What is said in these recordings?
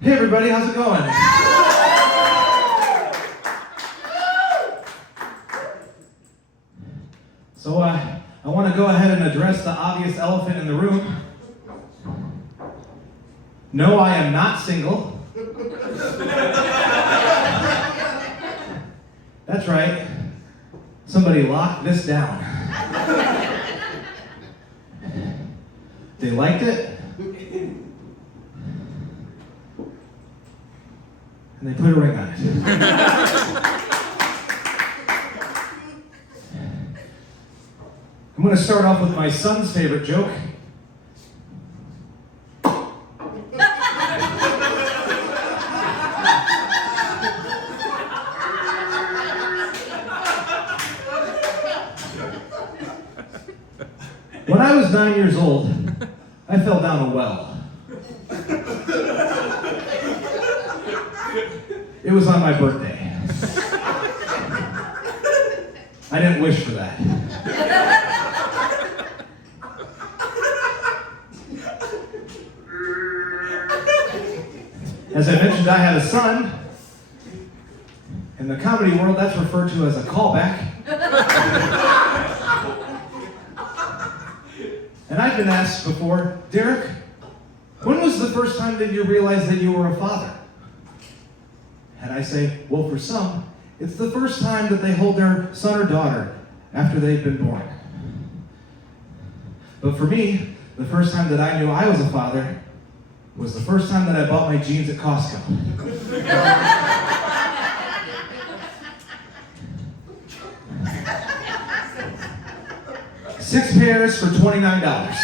Hey everybody, how's it going? So I want to go ahead and address the obvious elephant in the room. No, I am not single. That's right. Somebody lock this down. They liked it. And they put a ring on it. I'm going to start off with my son's favorite joke. When I was 9 years old, I fell down a well. It was on my birthday. I didn't wish for that. As I mentioned, I had a son. In the comedy world, that's referred to as a callback. And I've been asked before, Derek, when was the first time that you realized that you were a father? And I say, well, for some, it's the first time that they hold their son or daughter after they've been born. But for me, the first time that I knew I was a father was the first time that I bought my jeans at Costco. 6 pairs for $29.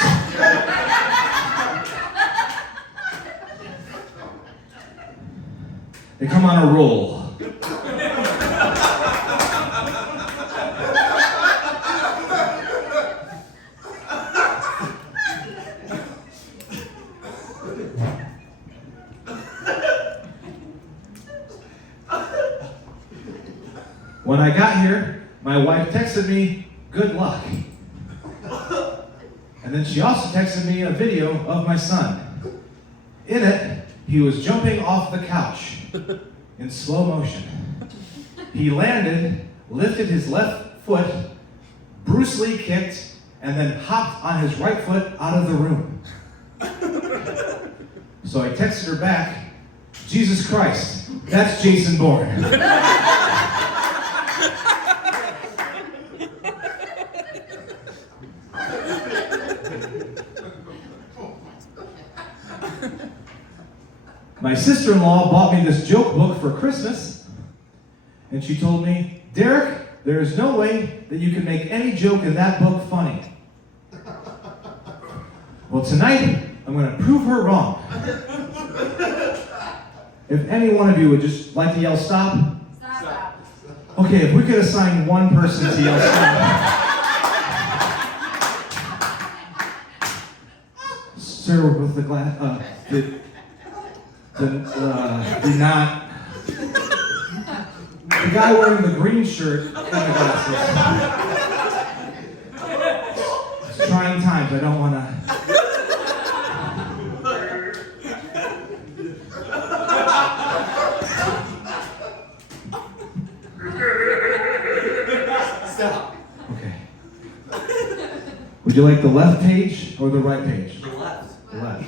They come on a roll. When I got here, my wife texted me, "Good luck." And then she also texted me a video of my son. In it, he was jumping off the couch in slow motion. He landed, lifted his left foot, Bruce Lee kicked, and then hopped on his right foot out of the room. So I texted her back, "Jesus Christ, that's Jason Bourne." My sister-in-law bought me this joke book for Christmas, and she told me, "Derek, there is no way that you can make any joke in that book funny." Well, tonight, I'm going to prove her wrong. If any one of you would just like to yell stop. Stop. Okay, if we could assign one person to yell stop. Sir, with the glass, did not. The guy wearing the green shirt and the glasses. It's trying times, I don't want to. Stop. Okay. Would you like the left page or the right page? The left. The left.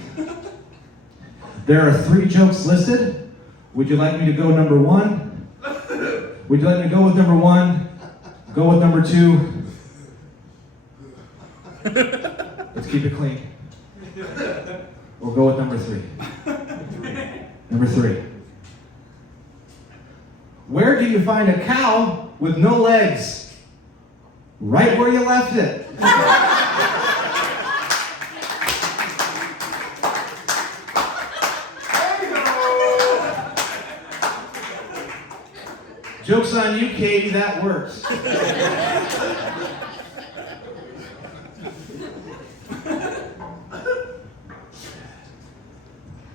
There are 3 jokes listed. Would you like me to go number 1? Would you like me to go with number 1? Go with number 2? Let's keep it clean. Or go with number 3. Number 3. Where do you find a cow with no legs? Right where you left it. Joke's on you, Katie, that works.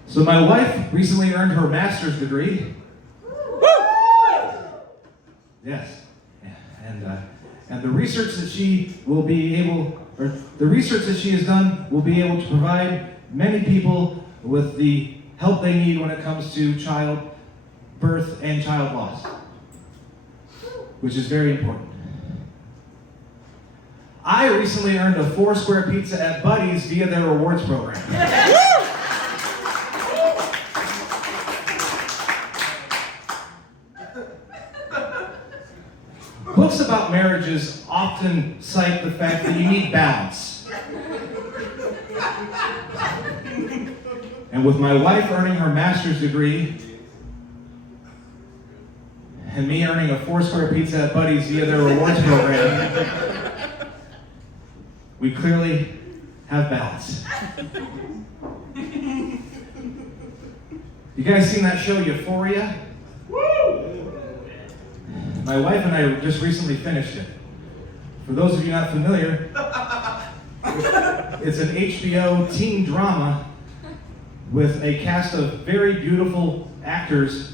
So my wife recently earned her master's degree. Yes. And the research that she will be able, or the research that she has done will be able to provide many people with the help they need when it comes to child birth and child loss, which is very important. I recently earned a 4-square pizza at Buddy's via their rewards program. Books about marriages often cite the fact that you need balance. And with my wife earning her master's degree, and me earning a 4-square pizza at Buddy's via their rewards program, we clearly have balance. You guys seen that show, Euphoria? My wife and I just recently finished it. For those of you not familiar, it's an HBO teen drama with a cast of very beautiful actors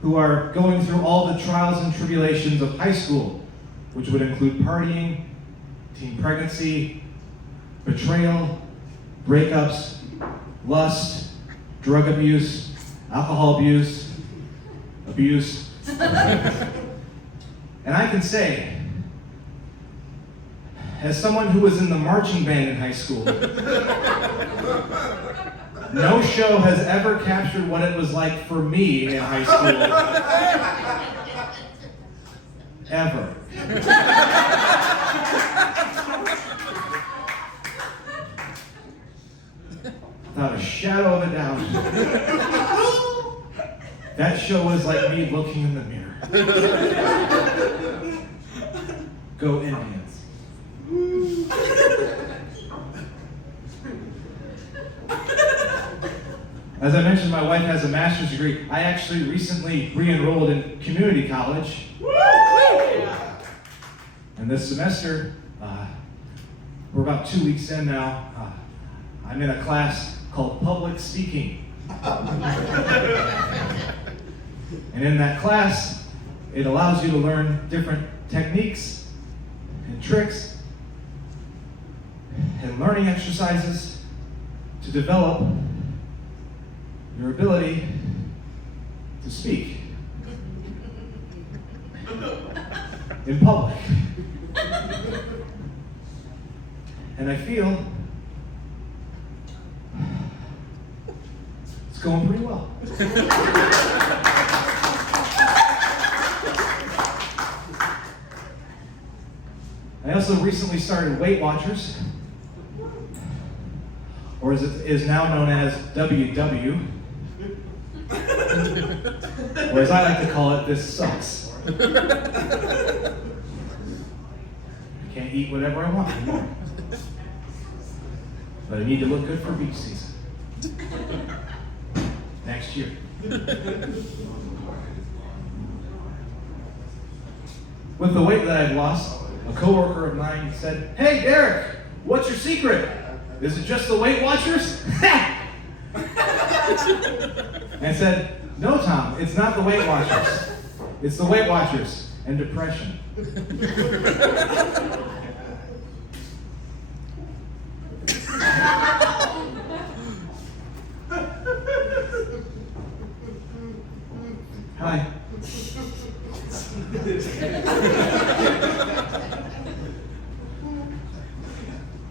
who are going through all the trials and tribulations of high school, which would include partying, teen pregnancy, betrayal, breakups, lust, drug abuse, alcohol abuse. And I can say, as someone who was in the marching band in high school, no show has ever captured what it was like for me in high school. Ever. Without a shadow of a doubt. That show was like me looking in the mirror. Go Indians. As I mentioned, my wife has a master's degree. I actually recently re-enrolled in community college. And this semester, we're about 2 weeks in now, I'm in a class called public speaking. And in that class, it allows you to learn different techniques and tricks and learning exercises to develop your ability to speak in public. And I feel it's going pretty well. I also recently started Weight Watchers, or as it is now known as WW, or as I like to call it, this sucks. I can't eat whatever I want anymore. But I need to look good for beach season. Next year. With the weight that I've lost, a coworker of mine said, "Hey, Derek, what's your secret? Is it just the Weight Watchers?" I said, "No, Tom, it's not the Weight Watchers. It's the Weight Watchers and depression." Hi.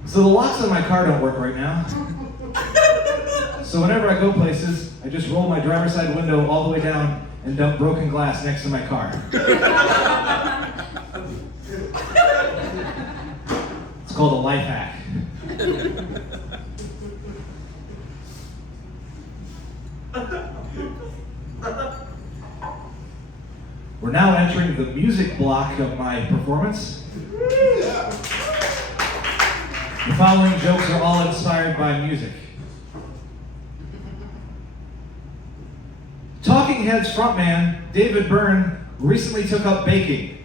So the locks on my car don't work right now. So whenever I go places, I just roll my driver's side window all the way down and dump broken glass next to my car. It's called a life hack. We're now entering the music block of my performance. The following jokes are all inspired by music. Talking Heads frontman David Byrne recently took up baking.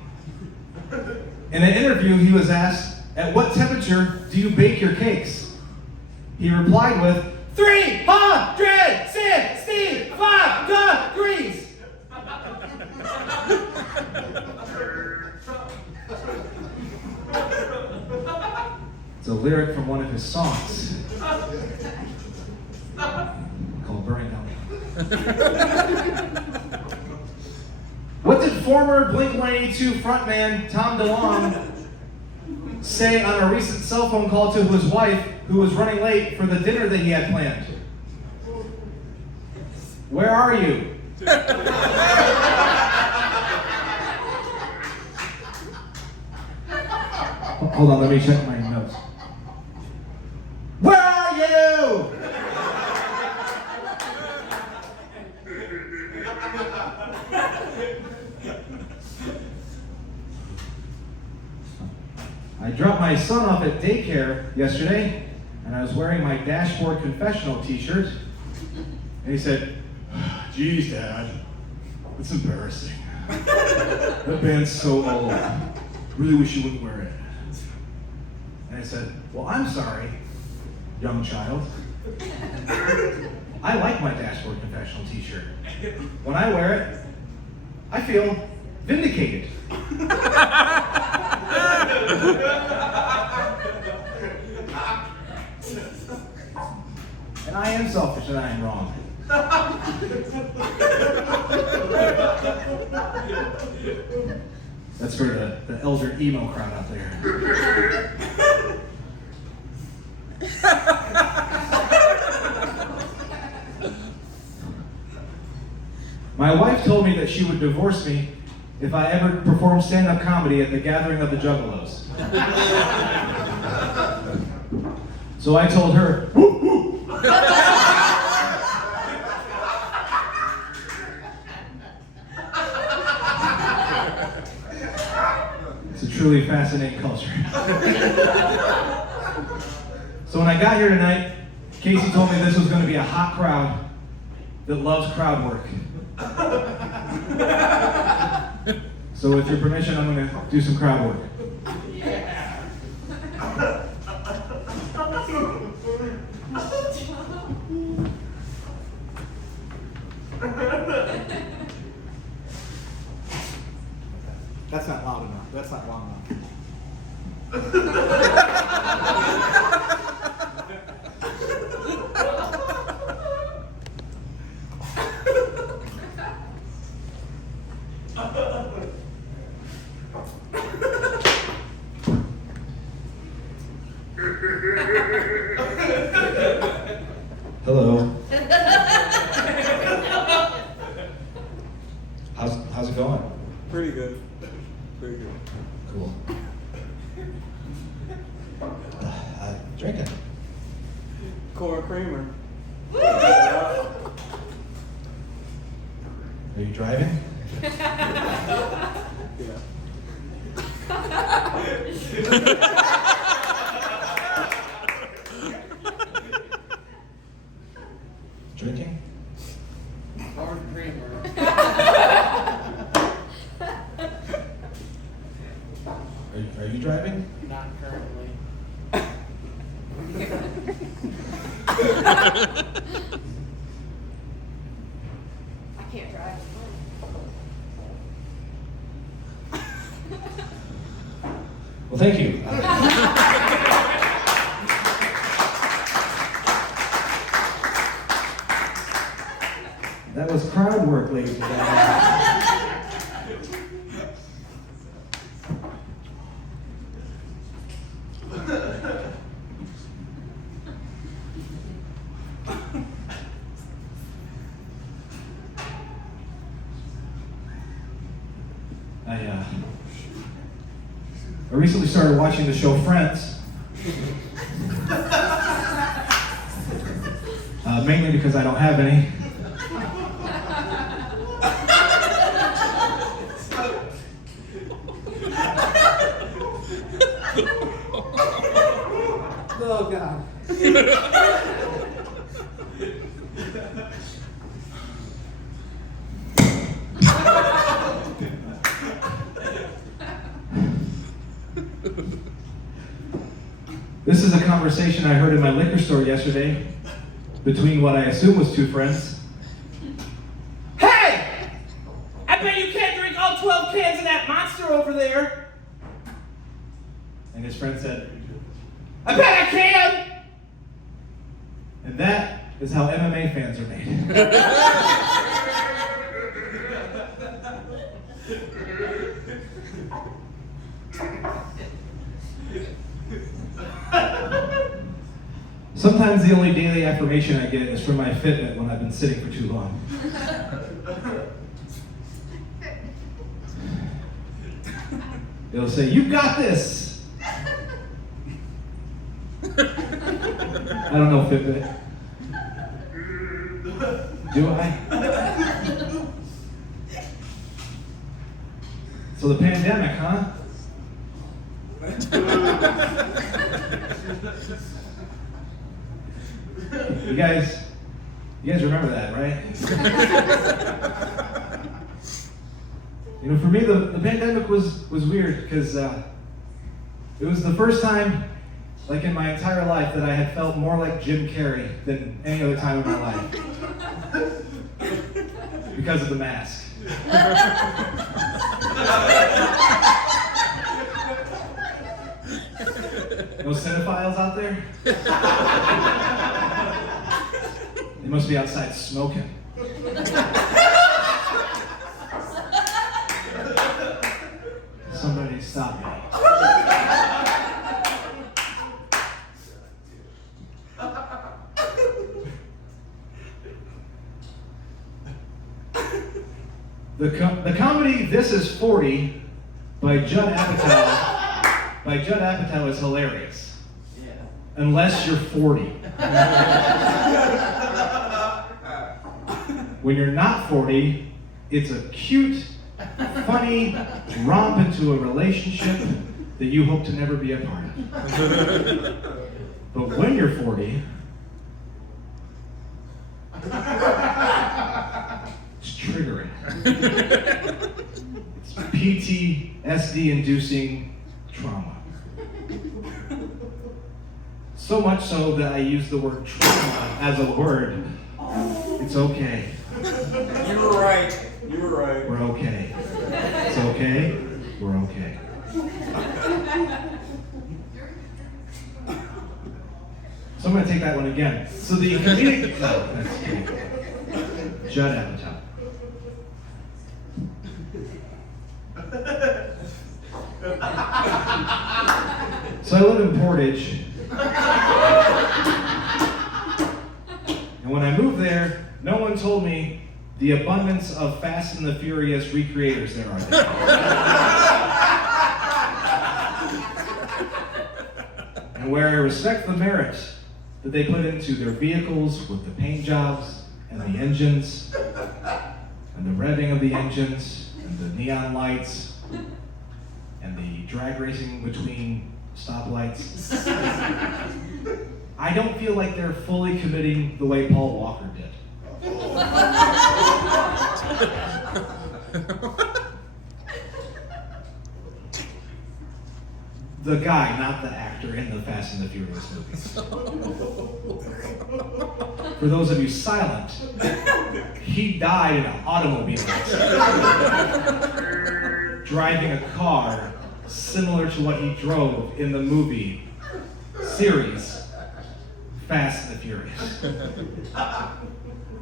In an interview, he was asked, "At what temperature do you bake your cakes?" He replied with, 365 degrees. It's a lyric from one of his songs called Burning Down. What did former Blink-182 frontman Tom DeLonge say on a recent cell phone call to his wife, who was running late for the dinner that he had planned? "Where are you?" Hold on, let me check my notes. "Where are you?" I dropped my son off at daycare yesterday, and I was wearing my Dashboard Confessional t-shirt, and he said, "Geez, Dad, it's embarrassing. That band's so old. Really wish you wouldn't wear it." And I said, "Well, I'm sorry, young child. I like my Dashboard Confessional t-shirt. When I wear it, I feel vindicated." And I am selfish and I am wrong. That's for the elder emo crowd out there. My wife told me that she would divorce me if I ever performed stand-up comedy at the gathering of the Juggalos. So I told her, "Woo woo." It's a truly fascinating culture. So when I got here tonight, Casey told me this was going to be a hot crowd that loves crowd work. So with your permission, I'm going to do some crowd work. That's not loud enough. That's not long enough. Hello. How's it going? Pretty good. Pretty good. Cool. Drinking. Corn creamer. Are you driving? Yeah. Drinking? Hard driving? Not currently. I can't drive. Well, thank you. That was crowd work, ladies and gentlemen. I recently started watching the show Friends. Mainly because I don't have any. Oh, God. This is a conversation I heard in my liquor store yesterday between what I assume was two friends. Hey! I bet you can't drink all 12 cans of that monster over there. And his friend said, I bet I can! and that is how MMA fans are made. Sometimes the only daily affirmation I get is from my Fitbit when I've been sitting for too long. It'll say, "You got this." I don't know Fitbit. Do I? So the pandemic, huh? You guys remember that, right? You know, for me, the pandemic was weird because it was the first time, like in my entire life, that I had felt more like Jim Carrey than any other time in my life. Because of the mask. No cinephiles out there? They must be outside smoking. Somebody stop me. The comedy This Is 40 by Judd Apatow is hilarious. Yeah. Unless you're 40. When you're not 40, it's a cute, funny romp into a relationship that you hope to never be a part of. But when you're 40, it's triggering. It's PTSD-inducing trauma. So much so that I use the word trauma as a word. It's okay. You were right. You were right. We're okay. It's okay. We're okay. So I'm going to take that one again. So the comedic... No, that's kidding. Judd Apatow. So I live in Portage. And when I moved there, no one told me the abundance of Fast and the Furious recreators there are there. And where I respect the merit that they put into their vehicles with the paint jobs and the engines and the revving of the engines and the neon lights and the drag racing between stoplights. I don't feel like they're fully committing the way Paul Walker did. The guy, not the actor in the Fast and the Furious movies. For those of you silent, he died in an automobile accident, driving a car similar to what he drove in the movie series Fast and the Furious.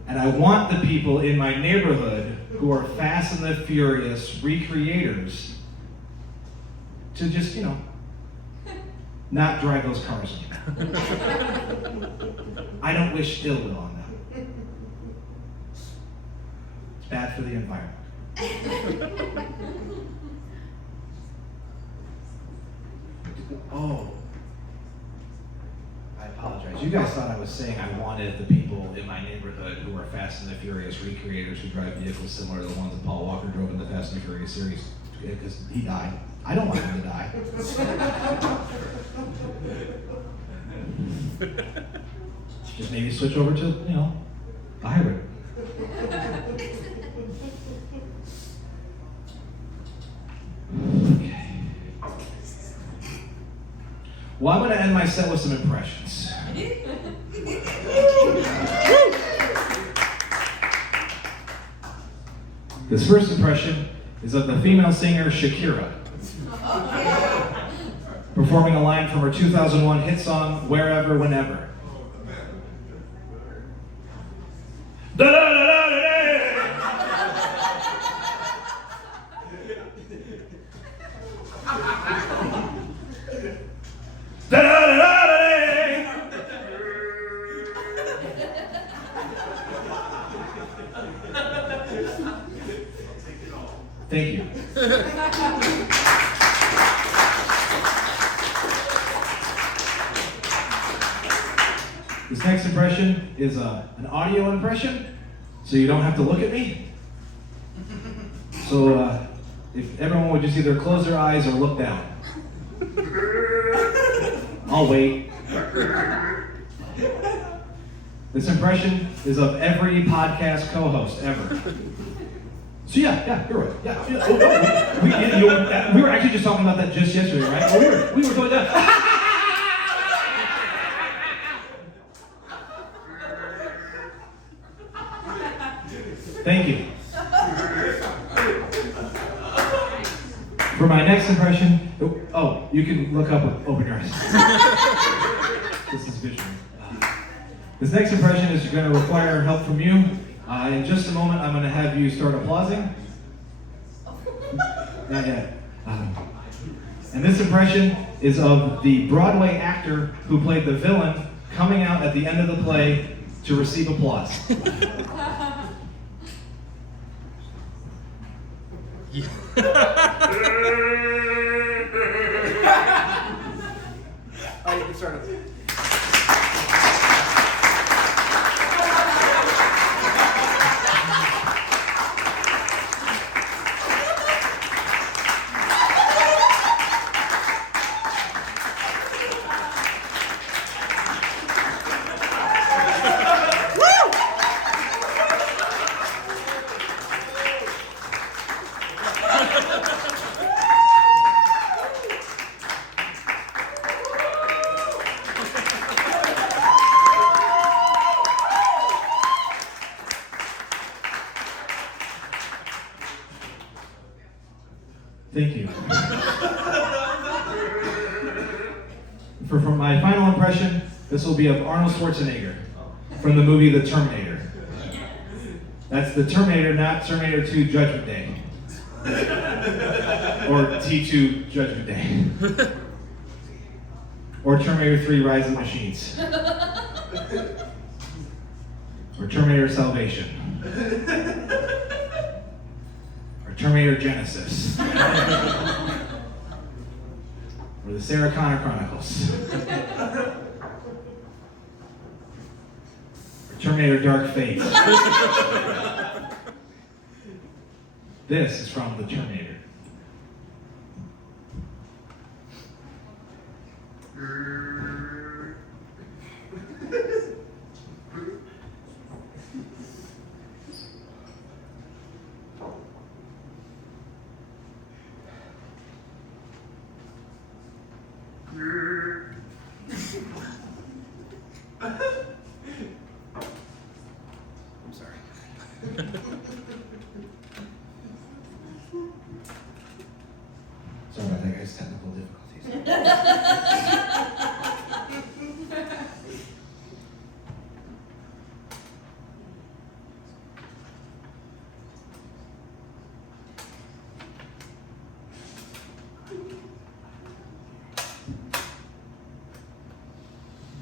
And I want the people in my neighborhood who are Fast and the Furious recreators to just, not drive those cars anymore. I don't wish ill will on them. It's bad for the environment. Oh, I apologize. You guys thought I was saying I wanted the people in my neighborhood who are Fast and the Furious recreators who drive vehicles similar to the ones that Paul Walker drove in the Fast and the Furious series, because he died. I don't want him to die. Just maybe switch over to, a hybrid. Okay. Well, I'm going to end my set with some impressions. This first impression is of the female singer Shakira, performing a line from her 2001 hit song, Wherever, Whenever. Thank you. This next impression is an audio impression, so you don't have to look at me. So if everyone would just either close their eyes or look down. I'll wait. This impression is of every podcast co-host ever. So yeah, you're right. Yeah. We were actually just talking about that just yesterday, right? Oh, we were doing that. Thank you. For my next impression, you can look up, open your eyes. This is visual. This next impression is going to require help from you. In just a moment, I'm going to have you start applauding. Not yet. And this impression is of the Broadway actor who played the villain coming out at the end of the play to receive applause. Oh, you can start it. Thank you. For my final impression, this will be of Arnold Schwarzenegger from the movie The Terminator. That's The Terminator, not Terminator 2 Judgment Day. Or T2 Judgment Day. Or Terminator 3 Rise of the Machines. Or Terminator Salvation. Or Terminator Genesis. Or the Sarah Connor Chronicles. Or Terminator Dark Fate. This is from The Terminator. various technical difficulties.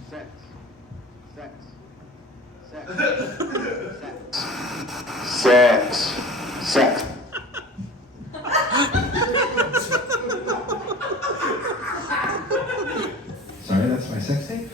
Sex. Sex. Sex. Sex. Sex. Sorry, that's my sex tape?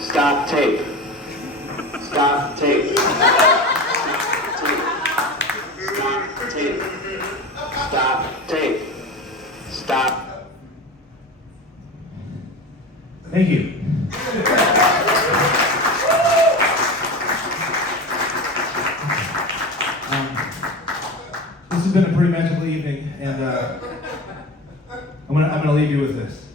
Stop tape. Stop tape. Stop tape. Stop tape. Stop. Thank you. This has been a pretty magical evening, and I'm gonna leave you with this.